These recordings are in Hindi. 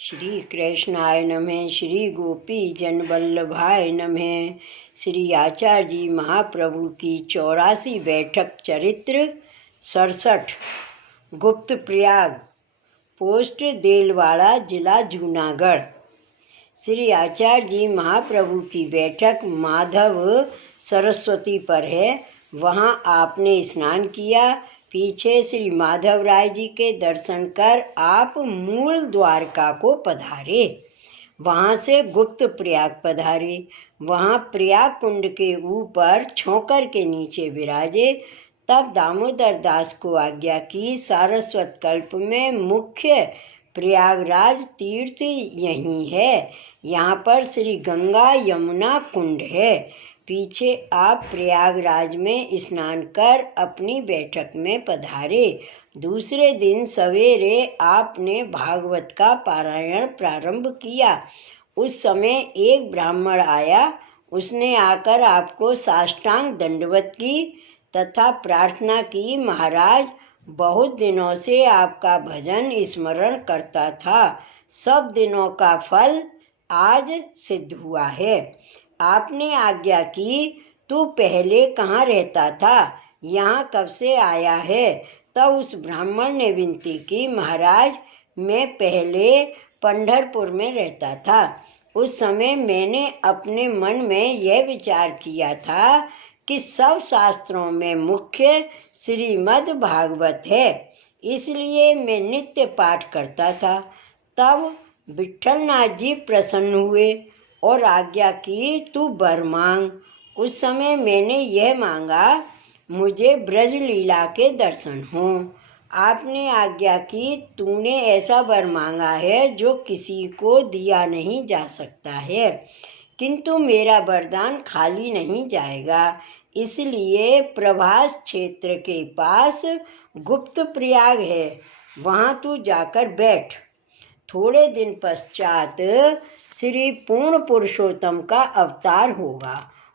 श्री कृष्णाय नमः। श्री गोपी जन वल्लभाय नमः। श्री आचार्य जी महाप्रभु की 84 बैठक चरित्र 67। गुप्त प्रयाग, पोस्ट देलवाड़ा, जिला जूनागढ़। श्री आचार्य जी महाप्रभु की बैठक माधव सरस्वती पर है। वहाँ आपने स्नान किया। पीछे श्री माधव राय जी के दर्शन कर आप मूल द्वारका को पधारे। वहाँ से गुप्त प्रयाग पधारे। वहाँ प्रयाग कुंड के ऊपर छोकर के नीचे विराजे। तब दामोदर दास को आज्ञा की, सारस्वत कल्प में मुख्य प्रयागराज तीर्थ यही है। यहाँ पर श्री गंगा यमुना कुंड है। पीछे आप प्रयागराज में स्नान कर अपनी बैठक में पधारे। दूसरे दिन सवेरे आपने भागवत का पारायण प्रारंभ किया। उस समय एक ब्राह्मण आया। उसने आकर आपको साष्टांग दंडवत की तथा प्रार्थना की, महाराज बहुत दिनों से आपका भजन स्मरण करता था। सब दिनों का फल आज सिद्ध हुआ है। आपने आज्ञा की, तू पहले कहाँ रहता था, यहाँ कब से आया है? तब उस ब्राह्मण ने विनती की, महाराज मैं पहले पंढरपुर में रहता था। उस समय मैंने अपने मन में यह विचार किया था कि सब शास्त्रों में मुख्य श्रीमद् भागवत है, इसलिए मैं नित्य पाठ करता था। तब विट्ठलनाथ जी प्रसन्न हुए और आज्ञा की, तू वर मांग। उस समय मैंने यह मांगा, मुझे ब्रज लीला के दर्शन हों। आपने आज्ञा की, तूने ऐसा वर मांगा है जो किसी को दिया नहीं जा सकता है, किंतु मेरा वरदान खाली नहीं जाएगा। इसलिए प्रभास क्षेत्र के पास गुप्त प्रयाग है, वहाँ तू जाकर बैठ। थोड़े दिन पश्चात श्री पूर्ण पुरुषोत्तम का अवतार होगा।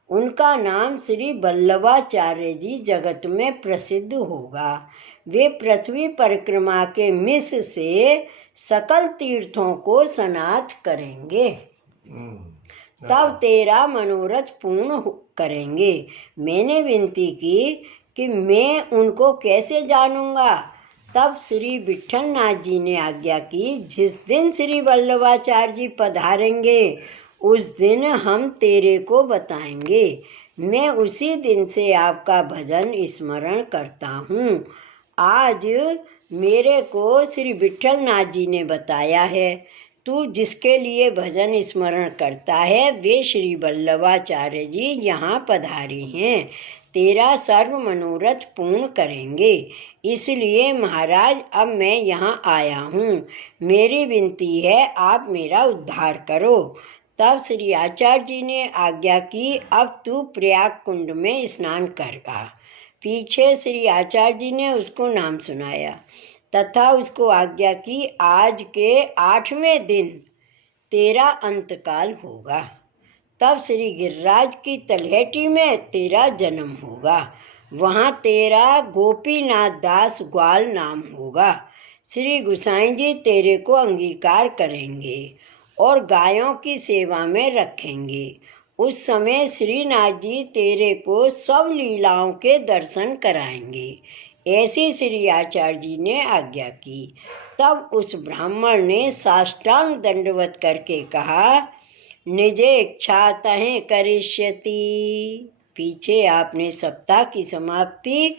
उनका नाम श्री वल्लभाचार्य जी जगत में प्रसिद्ध होगा। वे पृथ्वी परिक्रमा के मिस से सकल तीर्थों को स्नात करेंगे। तब तेरा मनोरथ पूर्ण करेंगे। मैंने विनती की कि मैं उनको कैसे जानूंगा? तब श्री विट्ठलनाथ जी ने आज्ञा की, जिस दिन श्री वल्लभाचार्य जी पधारेंगे उस दिन हम तेरे को बताएंगे। मैं उसी दिन से आपका भजन स्मरण करता हूँ। आज मेरे को श्री विट्ठलनाथ जी ने बताया है, तू जिसके लिए भजन स्मरण करता है वे श्री वल्लभाचार्य जी यहाँ पधारे हैं, तेरा सर्व मनोरथ पूर्ण करेंगे। इसलिए महाराज अब मैं यहाँ आया हूँ। मेरी विनती है आप मेरा उद्धार करो। तब श्री आचार्य जी ने आज्ञा की, अब तू प्रयाग कुंड में स्नान करेगा। पीछे श्री आचार्य जी ने उसको नाम सुनाया तथा उसको आज्ञा की, आज के 8वें दिन तेरा अंतकाल होगा। तब श्री गिरिराज की तलहटी में तेरा जन्म होगा। वहाँ तेरा गोपीनाथ दास ग्वाल नाम होगा। श्री गुसाई जी तेरे को अंगीकार करेंगे और गायों की सेवा में रखेंगे। उस समय श्रीनाथ जी तेरे को सब लीलाओं के दर्शन कराएंगे। ऐसी श्री आचार्य जी ने आज्ञा की। तब उस ब्राह्मण ने साष्टांग दंडवत करके कहा, निजे इच्छा तहें करिष्यति। पीछे आपने सप्ताह की समाप्ति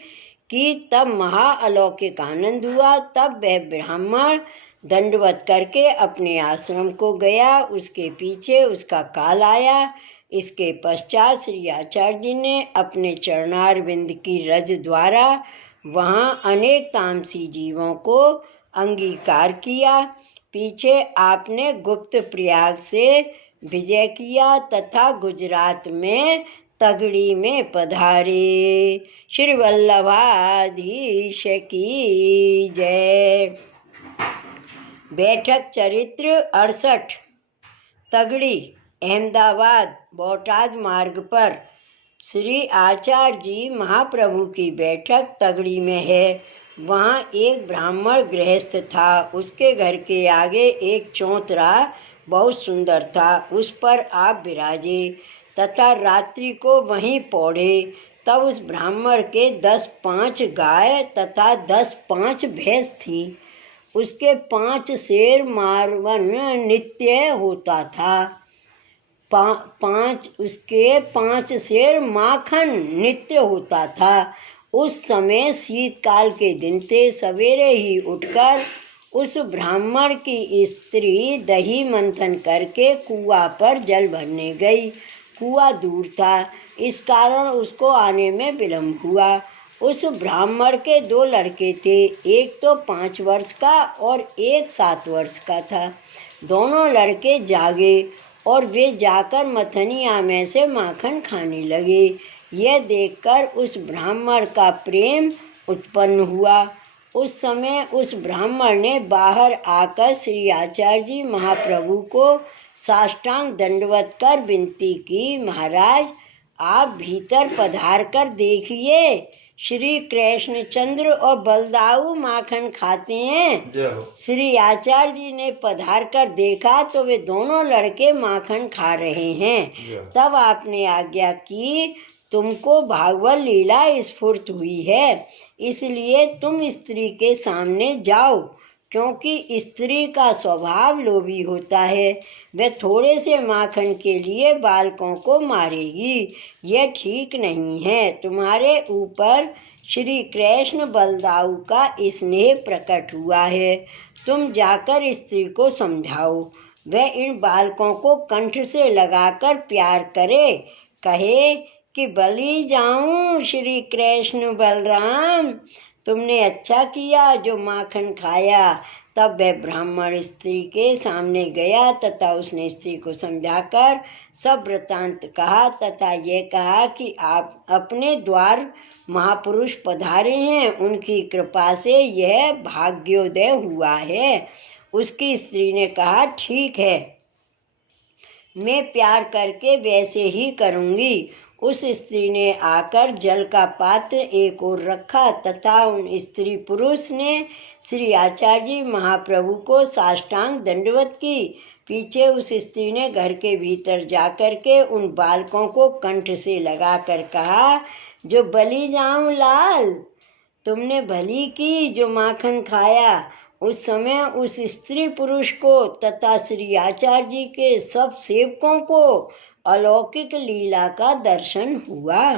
की। तब महाअलौकिक आनंद हुआ। तब वह ब्राह्मण दंडवत करके अपने आश्रम को गया। उसके पीछे उसका काल आया। इसके पश्चात श्री आचार्य जी ने अपने चरणारविंद की रज द्वारा वहाँ अनेक तामसी जीवों को अंगीकार किया। पीछे आपने गुप्त प्रयाग से विजय किया तथा गुजरात में तगड़ी में पधारे। श्री वल्लभाधीश की जय। बैठक चरित्र 68। तगड़ी, अहमदाबाद बोटाद मार्ग पर श्री आचार्य जी महाप्रभु की बैठक तगड़ी में है। वहाँ एक ब्राह्मण गृहस्थ था। उसके घर के आगे एक चौतरा बहुत सुंदर था। उस पर आप विराजे तथा रात्रि को वहीं पौढ़े। तब उस ब्राह्मण के 10-5 गाय तथा 10-5 भैंस थी। उसके 5 शेर मारवन नित्य होता था। 5 शेर माखन नित्य होता था। उस समय शीतकाल के दिन थे। सवेरे ही उठकर उस ब्राह्मण की स्त्री दही मंथन करके कुआं पर जल भरने गई। कुआं दूर था, इस कारण उसको आने में विलम्ब हुआ। उस ब्राह्मण के 2 लड़के थे, एक तो 5 वर्ष का और एक 7 वर्ष का था। दोनों लड़के जागे और वे जाकर मथनिया में से माखन खाने लगे। यह देखकर उस ब्राह्मण का प्रेम उत्पन्न हुआ। उस समय उस ब्राह्मण ने बाहर आकर श्री आचार्य जी महाप्रभु को साष्टांग दंडवत कर विनती की, महाराज आप भीतर पधार कर देखिए, श्री कृष्णचंद्र और बलदाऊ माखन खाते हैं। श्री आचार्य जी ने पधार कर देखा तो वे दोनों लड़के माखन खा रहे हैं। तब आपने आज्ञा की, तुमको भागवत लीला स्फुर्त हुई है, इसलिए तुम स्त्री के सामने जाओ, क्योंकि स्त्री का स्वभाव लोभी होता है। वह थोड़े से माखन के लिए बालकों को मारेगी, यह ठीक नहीं है। तुम्हारे ऊपर श्री कृष्ण बलदाऊ का स्नेह प्रकट हुआ है। तुम जाकर स्त्री को समझाओ, वह इन बालकों को कंठ से लगाकर प्यार करे, कहे कि बलि जाऊं श्री कृष्ण बलराम, तुमने अच्छा किया जो माखन खाया। तब वह ब्राह्मण स्त्री के सामने गया तथा उसने स्त्री को समझाकर सब वृत्तांत कहा तथा यह कहा कि आप अपने द्वार महापुरुष पधारे हैं, उनकी कृपा से यह भाग्योदय हुआ है। उसकी स्त्री ने कहा, ठीक है, मैं प्यार करके वैसे ही करूँगी। उस स्त्री ने आकर जल का पात्र एक ओर रखा तथा उन स्त्री पुरुष ने श्री आचार्य जी महाप्रभु को साष्टांग दंडवत की। पीछे उस स्त्री ने घर के भीतर जाकर के उन बालकों को कंठ से लगाकर कहा, जो बलि जाऊं लाल, तुमने भली की जो माखन खाया। उस समय उस स्त्री पुरुष को तथा श्री आचार्य जी के सब सेवकों को अलौकिक लीला का दर्शन हुआ।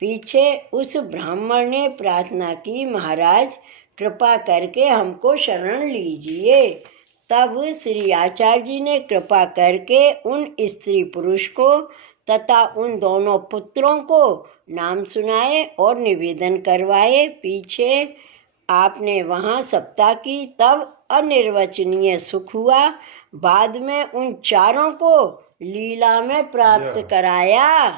पीछे उस ब्राह्मण ने प्रार्थना की, महाराज कृपा करके हमको शरण लीजिए। तब श्री आचार्य जी ने कृपा करके उन स्त्री पुरुष को तथा उन दोनों पुत्रों को नाम सुनाए और निवेदन करवाए। पीछे आपने वहाँ सप्ताह की, तब अनिर्वचनीय सुख हुआ। बाद में उन चारों को लीला में प्राप्त कराया।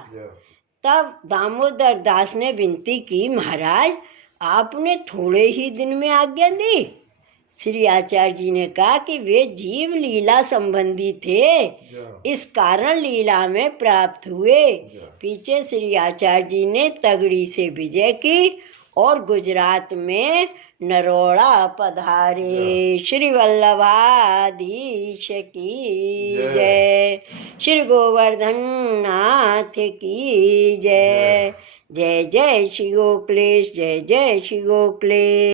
तब दामोदर दास ने विनती की, महाराज आपने थोड़े ही दिन में आज्ञा दी। श्री आचार्य जी ने कहा कि वे जीव लीला संबंधी थे, इस कारण लीला में प्राप्त हुए। पीछे श्री आचार्य जी ने तगड़ी से विजय की और गुजरात में नरोड़ा पधारे। श्री वल्लभाधीश की जय, श्री गोवर्धन नाथ की जय। जय जय श्री गोखलेश, जय जय श्री गोखलेश।